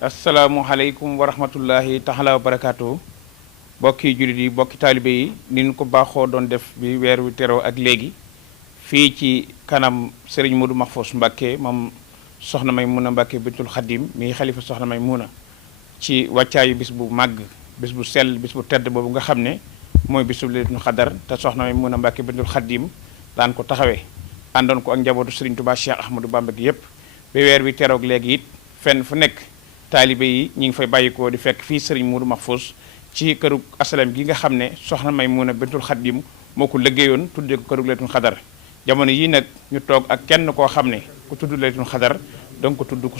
asalaamualeykum wa rahmatullahi taala wa barakaatu bokki jullit yi bokki taalibe yi ni ñu ko baaxoo doon def bi weer wi teroo ak léegi fii ci kanam Serigne Modou Mahfous Mbacké moom soxna Maymuna Mbacké bintul Xadim mi xalifa soxna Maymuna ci wàccaayu bis bu màgg bis bu sell bis bu tedd boobu nga xam ne mooy bisu Laylatul Qadr te soxna Maymuna Mbacké bintul Xadim daan ko taxawee àndoon ko ak njabootu Serigne Touba Cheikh Ahmadou Bamba gi yépp bi weer wi teroog léegi it fenn fu nekk taalibe yi ñi ngi fay bàyyikoo di fekk fii Serigne Modou Mahfous ci këru asalam gi nga xam ne soxna Maymuna bintul Xadim moo ko liggéeyoon tuddee ko këru Laylatul Qadr jamono yii nag ñu toog ak kenn koo xam ne ku tudd Laylatul Qadr danga ko tudd ku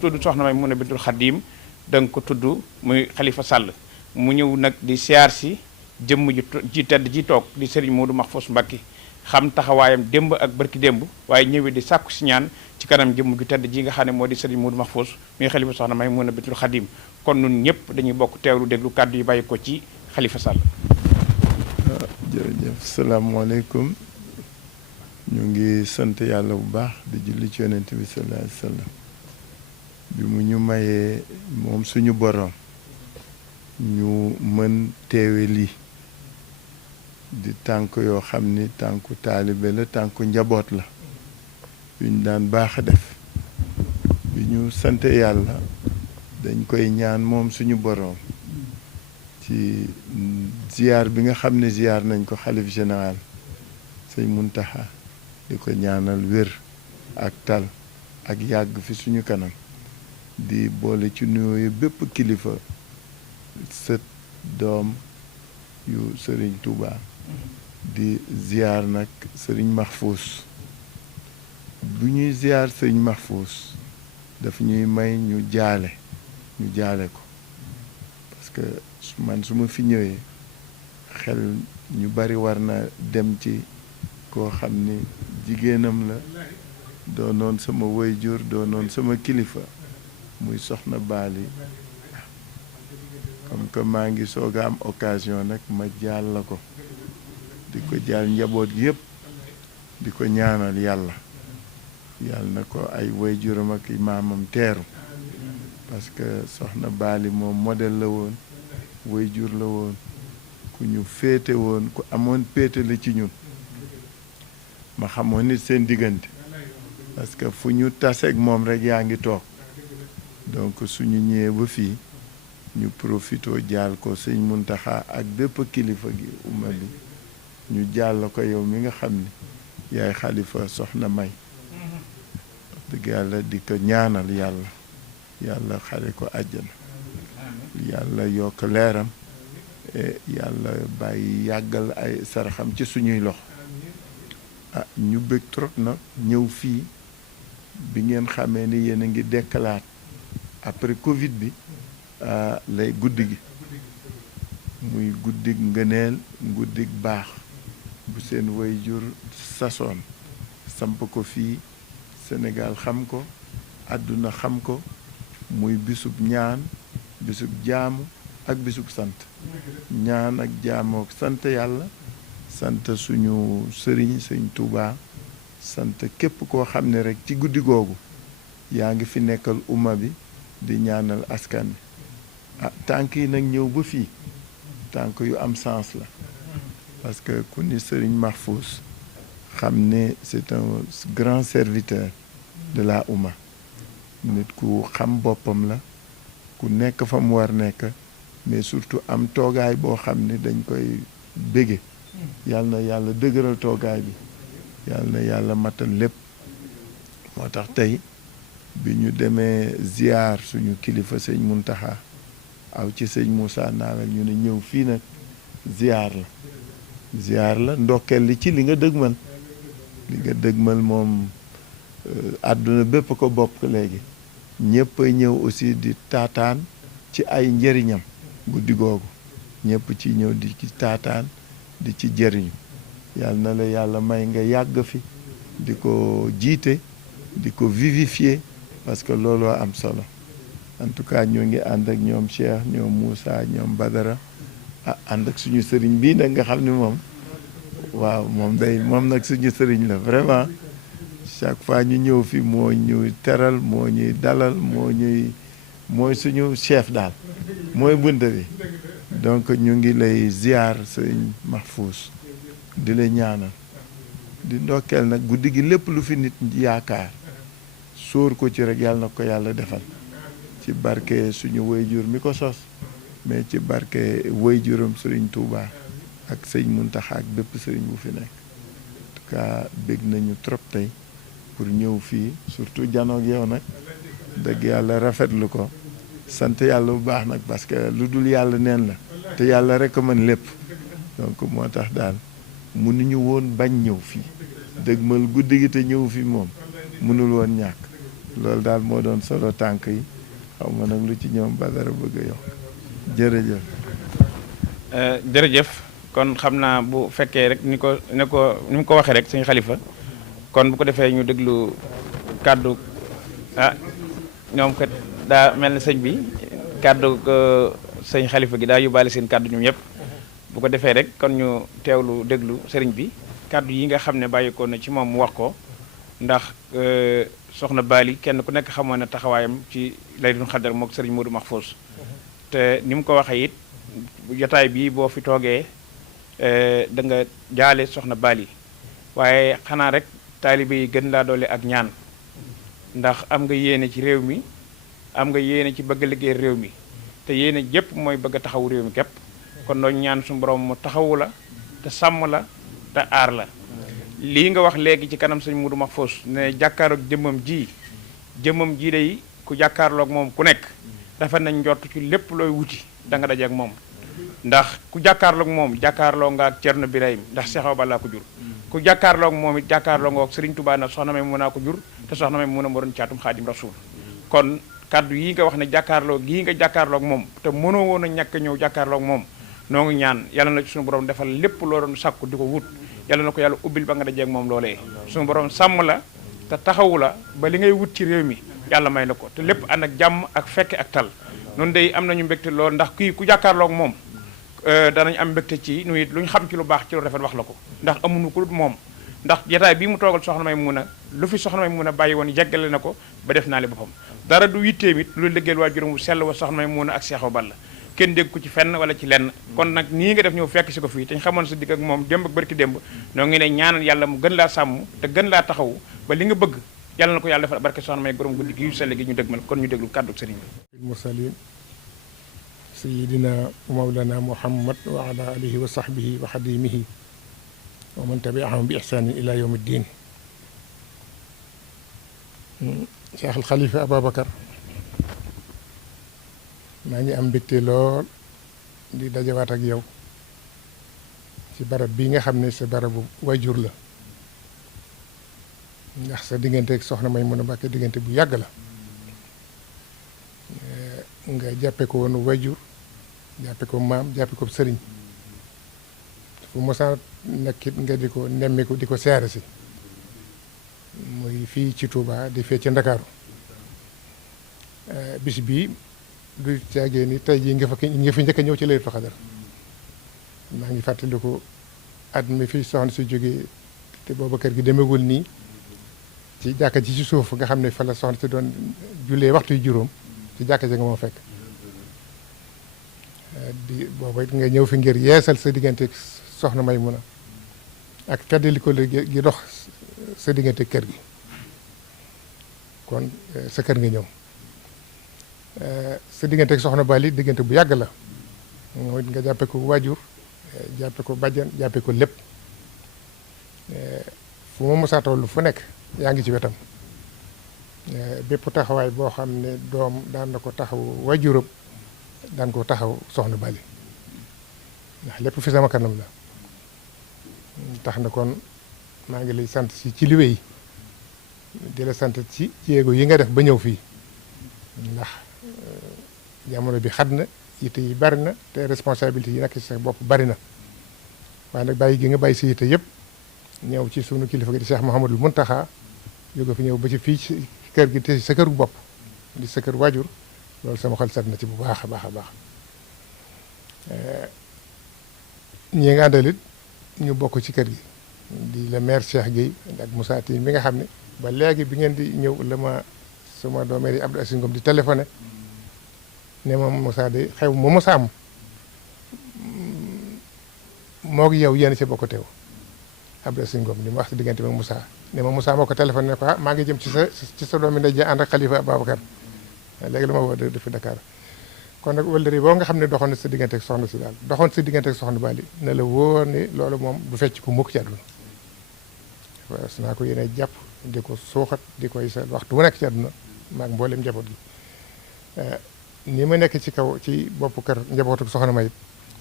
tudd soxna Maymuna bintul Xadim danga ko tudd muy Xalifa Sall mu ñëw nag di siyaar si jëmm ji tedd ji toog di Serigne Modou Mahfous Mbacké xam taxawaayam démb ak barki démb waaye ñëwee di sàkku si ñaan ci kanam jëmm ju tedd ji nga xam ne moo di Serigne Modou Mahfous muy xalifa soxna Maymuna bintul Xadim kon nun ñëpp dañuy bokk teewlu déglu kàddu yi bàyyi ko ci Xalifa Sall. jërëjëf salaamaaleykum ñu ngi sant yàlla bu baax di julli ci yonent bi sallallahu alayhi wa sallam bi mu ñu mayee moom suñu borom ñu mën teewe lii di tànk yoo xam ni tànku taalibe la tànku njaboot la yu ñu daan baax a def bi ñu sante yàlla dañ koy ñaan moom suñu boroom ci ziyaar bi nga xam ne ziyaar nañ ko xalif général sëñ Muntaxa di ko ñaanal wér ak tal ak yàgg fi suñu kanam di boole ci nuyoo bépp kilifa sët doom yu sëriñ Touba di ziyaar nag sëriñ Mahfous bu ñuy ziyaar sëriñ Mahfous daf ñuy may ñu jaale ko parce que man su ma fi ñëwee xel ñu bari war na dem ci koo xam ni jigéenam la doonoon sama waajur doonoon sama kilifa muy soxna Baali comme que maa ngi soog a am occasion nag ma jaal la ko di ko jaal njaboot gi yépp di ko ñaanal yàlla na ko ay waajuram ak maamam teeru parce que soxna Baali moom modèle la woon waajur la woon ku ñu féete woon ku amoon péete la ci ñun ma xamoon nit seen diggante parce que fu ñu taseeg moom rek yaa ngi toog donc suñu ñëwee ba fii ñu profitoo jaal ko sëñ Muntaxa ak bépp kilifa gi umma bi ñu jaal la ko yow mi nga xam ni yaay xalifa soxna May dëgg yàlla di ko ñaanal yàlla xare ko àjjana yàlla yokk leeram yàlla bàyyi yàggal ay saraxam ci suñuy loxo ñu bëgg trop nag ñëw fii bi ngeen xamee ni yéen a ngi dekkalaat après Covid bi lay guddi gi muy guddig ngëneel guddig baax bu seen waajur sasoon samp ko fii Sénégal xam ko àdduna xam ko muy bisub ñaan bisub jaamu ak bisub sant ñaan ak jaamu ak sant yàlla sant suñu sëriñ sëñ Touba sant képp koo xam ne rek ci guddi googu yaa ngi fi nekkal umma bi di ñaanal askan bi tànk yi nag ñëw ba fii tànk yu am sens la parce que ku ni sëriñ Mahfous xam ne c'est un grand serviteur de la umma nit ku xam boppam la ku nekk fa mu war nekk mais surtout am toogaay boo xam ne dañ koy bége yàlla na yàlla dëgëral toogaay bi yàlla na yàlla matal lépp moo tax tey bi ñu demee ziyaar suñu kilifa sëñ Muntaxa aw ci sëñ Moussa Nawel ñu ne ñëw fii nag ziyaar la ndokkeel li ci li nga dëgmal moom àdduna bépp ko bopp léegi ñëpp a ñëw aussi di taataan ci ay njëriñam guddi googu ñëpp ci ñëw di ci taataan di ci jëriñu yàlla na la yàlla may nga yàgg fi di ko jiite di ko vivifier parce que looloo am solo en tout cas ñoo ngi ànd ak ñoom Cheikh ñoom Moussa ñoom Badara ànd ak suñu sëriñ bii nag nga xam ne moom waaw moom nag suñu sëriñ la vraiment chaque fois ñu ñëw fi moo ñuy teral moo ñuy dalal moo mooy suñu chef daal mooy bunt bi donc ñu ngi lay ziar sëñ Mahfous di la ñaanal di ndokkeel nag guddi gi lépp lu fi nit yaakaar sóor ko ci rek yàlla na ko yàlla defal ci barke suñu wayjur mi ko sos mais ci barke wayjuram sëriñ Touba ak sëñ Muntaxa ak bépp sëriñ bu fi nekk en tout cas bég nañu trop tey pour ñëw fii surtout janoog yow nag dëgg yàlla rafetlu ko sant yàlla bu baax nag parce que lu dul yàlla neen la te yàlla rek a mën lépp donc moo tax daal mënuñu woon bañ ñëw fii dëgmal guddi gi te ñëw fii moom mënul woon ñàkk loolu daal moo doon solo tànk yi xaw ma nag lu ci ñoom Badara bëgg a yokk jërëjëf. jërëjëf kon xam naa bu fekkee rek ni mu ko waxee rek sëñ Xalifa kon bu ko defee ñu déglu kàddu ñoom kat daa mel ne sëñ bi kàddu sëñ Xalifa gi daa yóbbaale seen kàddu ñoom ñëpp bu ko defee rek kon ñu teewlu déglu sëriñ bi kàddu yi nga xam ne bàyyikoo na ci moom mu wax ko ndax soxna Bali kenn ku nekk xamoon na taxawaayam ci Laylatul Qadr mook sëriñ Modou Mahfous te ni mu ko waxee it jotaay bii boo fi toogee da nga jaale soxna Bali waaye xanaa rek taalibe yi gën laa doole ak ñaan ndax am nga yéene ci réew mi am nga yéene ci bëgg a liggéey réew mi te yéene jëpp mooy bëgg a taxaw réew mi képp kon doon ñaan suñu borom mu taxawu la te sàmm la te aar la lii nga wax léegi ci kanam sëñ Modou Mahfous ne jàkkaaroog jëmmam ji day ku jàkkaarloog moom ku nekk dafa nañ njort ci lépp looy wuti da nga daje ak moom ndax ku jàkkaarloog moom jàkkaarloo nga ak Cerno Birahim ndax Seex Awa Balla ko jur ku jàkkaarloog moom it jàkkaarloo nga ak Sëriñ Tuubaa na soxna may mun a ko jur te soxna may mun a moroon caatum Xaadim Rasuul kon kaddu yi nga wax ne jàkkaarloo gii nga jàkkaarloog moom te mënoo woon a ñàkk ñëw jàkkaarloog moom noo ngi ñaan yàlla na ci suñu borom defal lépp loo doon sàkku di ko wut yàlla na ko yàlla ubbil ba nga dajeeg moom loolee suñu borom sàmm la te taxawu la ba li ngay wut ci réew mi yàlla may la ko te lépp ànd ak jàmm ak fekke ak tal noonu day am nañu mbégte lool ndax kii ku jàkkaarloog moom danañ am mbégte ci nu it lu ñu xam ci lu baax ci lu rafet wax la ko ndax amuñu ko dut moom ndax jotaay bii mu toogal soxna may mun a lu fi soxna may mun a bàyyi woon yeggale na ko ba def naa li boppam dara du yitteem it lu liggéeyal waa juróom wu sell wa soxna may mun a ak Seex Awa Balla kenn dégg ko ci fenn wala ci lenn kon nag nii nga def ñëw fekk si ko fii te ñu xamoon sa digg ak moom démb ak barki démb noo ngi ne ñaanal yàlla mu gën laa sàmm te gën laa taxawu ba li nga bëgg yàlla na ko yàlla defal barke soxna may borom guddi gi yu sell gi ñu dëgmal kon ñu déglu kàddu sëriñ bi mursalin sayidina wa mawlana muhammad wa ala alihi wa sahbihi wa xadimihi wa man tabiahum bi ihsanin ila yawm ddin Cheikh al Khalifa Ababacar maa ngi am mbégte lool di dajawaat ak yow ci barab bii nga xam ne sa barabu wayjur la ndax sa diggante ak soxna Maymuna Mbàkke diggante bu yàgg la nga jàppe ko woon wayjur jàppe ko maam jàppe ko sëriñ fu mosaan nekkit nga di ko nemmiku di ko seere si muy fii ci Touba di fee ci Ndakaaru bis bii du caagee ni tey jii nga fi njëkk a ñëw ci Laylatul Qadr maa ngi fàttaliku at mi fi soxna si jógee te booba kër gi demegul nii ci jàkka ji ci suuf nga xam ne fa la soxna si doon jullee waxtu yu juróom ci jàkka ji nga moo fekk di booba nga ñëw fi ngir yeesal sa diggante soxna Maymuna ak feddali ko gi dox sa diggante kër gi kon sa kër nga ñëw sa diggante ak soxna Bali diggante bu yàgg la mooy nga jàppe ko waajur jàppe ko bàjjan jàppe ko lépp fu ma mosaa tollu fu nekk yaa ngi ci wetam bépp taxawaay boo xam ne doom daan na ko taxaw waajuram daan ko taxaw soxna Bali ndax lépp fi sama kanam la tax na kon maa ngi lay sant ci li wéy di la sant ci jéego yi nga def ba ñëw fii ndax jamono bi xat na yitte yi bari na te responsabilité yi nekk ci sa bopp bari na waaye nag bàyyi gi nga bàyyi si yitte yëpp ñëw ci sunu kilifa gi di Cheikh Mouhamadul Muntaxa jóge fi ñëw ba ci fii ci kër gi te sa kër bopp di sa kër waajur loolu sama xol set na ci bu baax a baax a baax ñi nga àndalit ñu bokk ci kër gi di le maire Cheikh Gueye ak Moussa Tine mi nga xam ne ba léegi bi ngeen di ñëw la ma sama doomee di Abdou Aziz Ngom di téléphoné ne ma Moussa de xew mu Moussa am moo ngi yow yéen ci bokk teew Abdou Sine Ngom li ma wax si diggante ak Moussa ne ma Moussa moo ko téléphone ne ko ah maa ngi jëm ci sa doomi ndey ji ànd ak Khalifa Ababacar léegi la ma woo depuis Dakar kon nag wëllëri boo nga xam ne doxoon na sa diggante ak soxna si daal doxoon sa diggante ak soxna Bali ne la wóor ni loolu moom du fecc ko mukk ci àdduna waaw su naa ko yéene jàpp di ko suuxat di koy sa waxtu bu nekk ci àdduna maag mboolem njaboot gi ni ma nekk ci kaw ci boppu kër njabootu soxna ma it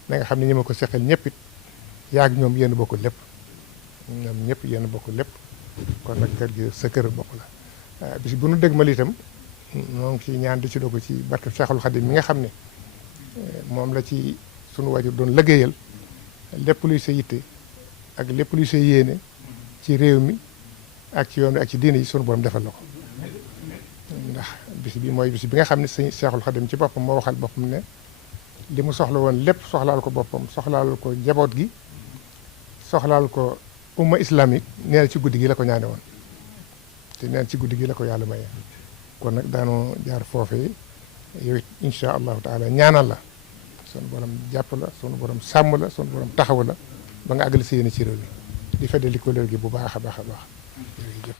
na nga xam ne ñi ma ko seqal ñëpp it yaag ñoom yéen bokk lépp ñoom ñëpp yéen bokk lépp kon nag kër gi sa kër bokk la bis bu nu dëgmal itam moo ngi ci ñaan di ci dogu ci barke Cheikhul Khadim mi nga xam ne moom la ci sunu waajur doon liggéeyal lépp luy sa yitte ak lépp luy sa yéene ci réew mi ak ci yoon wi ak ci diine yi sunu borom defal la ko ndax bis bi mooy bis bi nga xam ne sëñ Cheikhul Khadim ci boppam moo waxal boppam ne li mu soxla woon lépp soxlaal ko boppam soxlaal ko njaboot gi soxlaal ko umma islamique nee na ci guddi gi la ko ñaane woon te nee na ci guddi gi la ko yàlla maye kon nag daanoo jaar foofee yow it incha allahu taala ñaanal la sunu borom jàpp la sunu borom sàmm la sunu borom taxaw la ba nga àggali si yéene ci réew mi di feddali ko léegi bu baax a baax a baax.